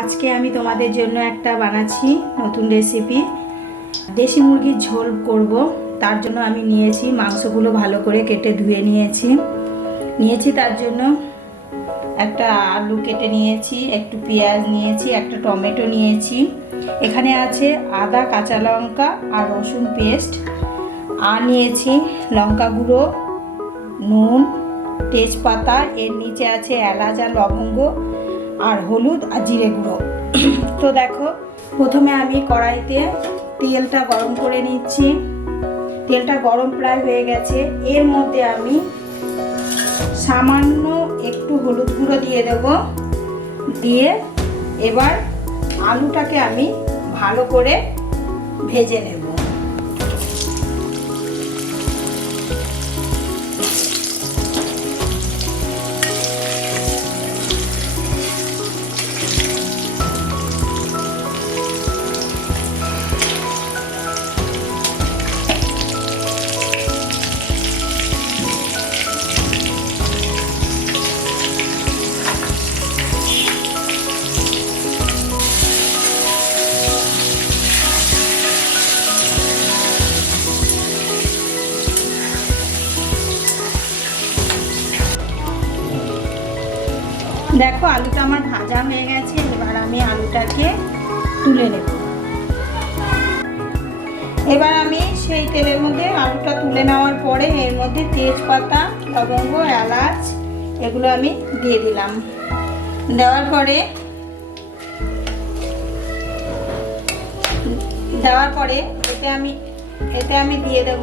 আজকে আমি তোমাদের জন্য একটা বানাচ্ছি নতুন রেসিপি। দেশি মুরগির ঝোল করব। তার জন্য আমি নিয়েছি মাংসগুলো ভালো করে কেটে ধুয়ে নিয়েছি তার জন্য একটা আলু কেটে নিয়েছি, একটু পেঁয়াজ নিয়েছি, একটা টমেটো নিয়েছি। এখানে আছে আদা, কাঁচা লঙ্কা আর রসুন পেস্ট। আর নিয়েছি লঙ্কা গুঁড়ো, নুন, তেজপাতা, এর নিচে আছে এলাচ আর লবঙ্গ, আর হলুদ আর জিরে গুঁড়ো। তো দেখো, প্রথমে আমি কড়াইতে তেলটা গরম করে নিচ্ছি। তেলটা গরম প্রায় হয়ে গেছে। এর মধ্যে আমি সামান্য একটু হলুদ গুঁড়ো দিয়ে দেব। দিয়ে এবার আলুটাকে আমি ভালো করে ভেজে নেব। দেখো, আলুটা আমার ভাজা হয়ে গেছে। এবার আমি আলুটাকে তুলে নেব। এবার আমি সেই তেলের মধ্যে আলুটা তুলে নেওয়ার পরে এর মধ্যে তেজপাতা, লবঙ্গ, এলাচ এগুলো আমি দিয়ে দিলাম। দেওয়ার পরে এতে আমি দিয়ে দেব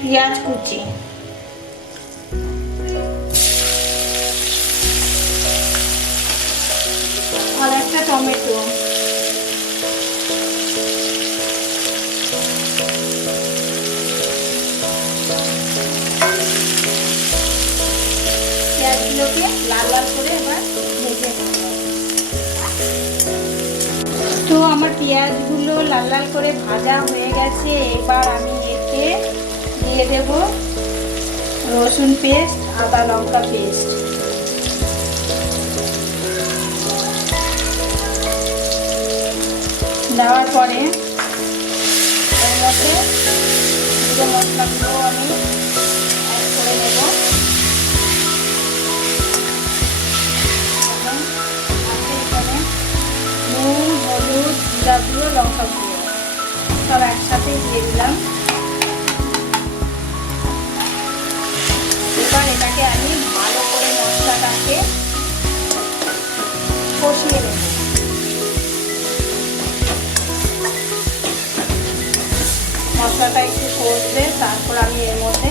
পেঁয়াজ কুচি, আর একটা টমেটো, পেঁয়াজগুলোকে লাল লাল করে এবার ভেজে নেব। তো আমার পেঁয়াজগুলো লাল লাল করে ভাজা হয়ে গেছে। এবার আমি এতে দিয়ে দেব রসুন পেস্ট, আদা লঙ্কা পেস্ট। দেওয়ার পরে এর মধ্যে পুরো মশলাগুলো আমি অ্যাড করে নেব। এখানে নুন, হলুদ, জিরা গুঁড়ো, লঙ্কা গুঁড়ো সব একসাথে দিয়ে দিলাম। এবার এটাকে আমি ভালো করে মশলাটাকে কষিয়ে নেব। মশলাটা একটু কষবে, তারপর আমি এর মধ্যে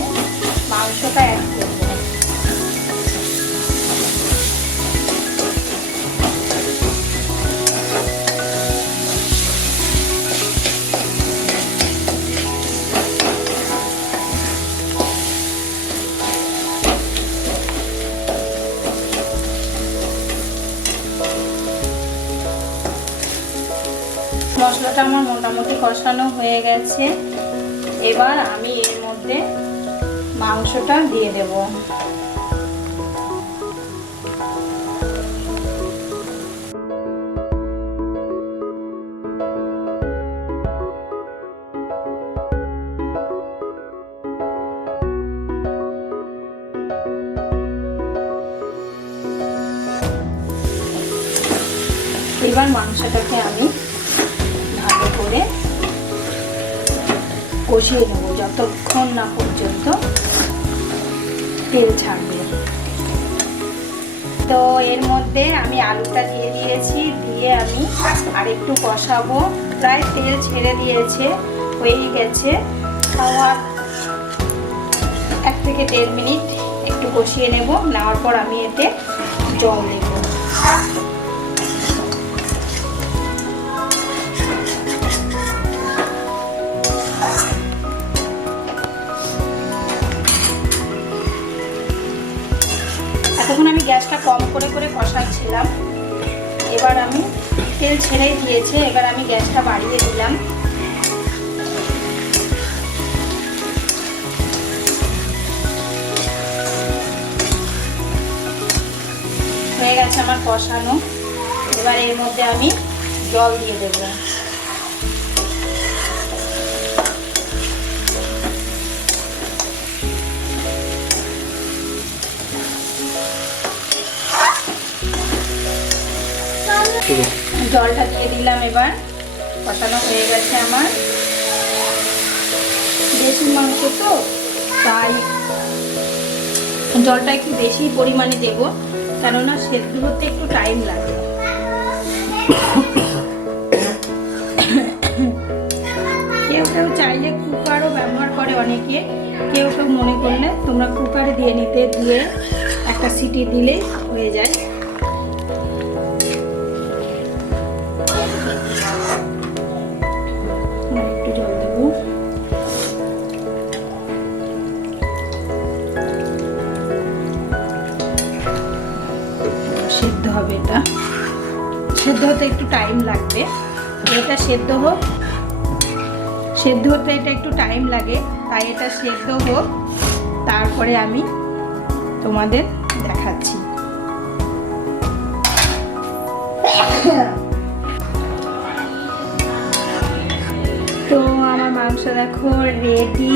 মাংসটা অ্যাড করব। মশলাটা আমার মোটামুটি কষানো হয়ে গেছে। এবার আমি এর মধ্যে মাংসটা দিয়ে দেব। এবার মাংসটাকে আমি ভালো করে কষিয়ে নেব যতক্ষণ না পর্যন্ত তেল ছাড়বে। তো এর মধ্যে আমি আলুটা দিয়ে দিয়েছি। দিয়ে আমি আরেকটু কষাবো। প্রায় তেল ছেড়ে দিয়েছে, হয়ে গেছে। আর 1 থেকে 1.5 মিনিট একটু কষিয়ে নেব। নেওয়ার পর আমি এতে জল দেব। তখন আমি গ্যাসটা কম করে করে কষাচ্ছিলাম। এবার আমি তেল ছেড়েই দিয়েছে। এবার আমি গ্যাসটা বাড়িয়ে দিলাম। হয়ে গেছে আমার কষানো। এবার এর মধ্যে আমি জল দিয়ে দেবো। জলটা দিয়ে দিলাম, এবার কষানো হয়ে গেছে আমার। দেশি মাংস তো তাই জলটা একটু বেশি পরিমাণে দেবো, কেননা সেদ্ধ হতে একটু টাইম লাগে। কেউ কেউ চাইলে কুকারও ব্যবহার করে অনেকে, কেউ কেউ মনে করলে তোমরা কুকারে দিয়ে নিতে, দিয়ে একটা সিটি দিলেই হয়ে যায়। একটু জল দেবো। সেদ্ধ হবে, এটা সেদ্ধ হতে একটু টাইম লাগবে। এটা সেদ্ধ হোক, সেদ্ধ হতে এটা একটু টাইম লাগে, তাই এটা সেদ্ধ হোক, তারপরে আমি তোমাদের দেখাচ্ছি। তো আমার মাংস দেখো রেডি।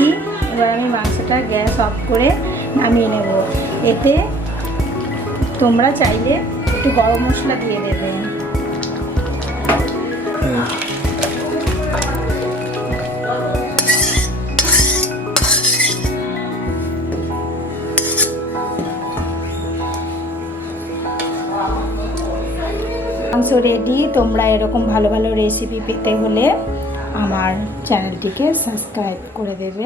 এবার আমি মাংসটা গ্যাস অফ করে নামিয়ে নেব। এতে তোমরা চাইলে একটু গরম মশলা দিয়ে দেবে। মাংস রেডি। তোমরা এরকম ভালো ভালো রেসিপি পেতে হলে আমার চ্যানেলটিকে সাবস্ক্রাইব করে দেবে।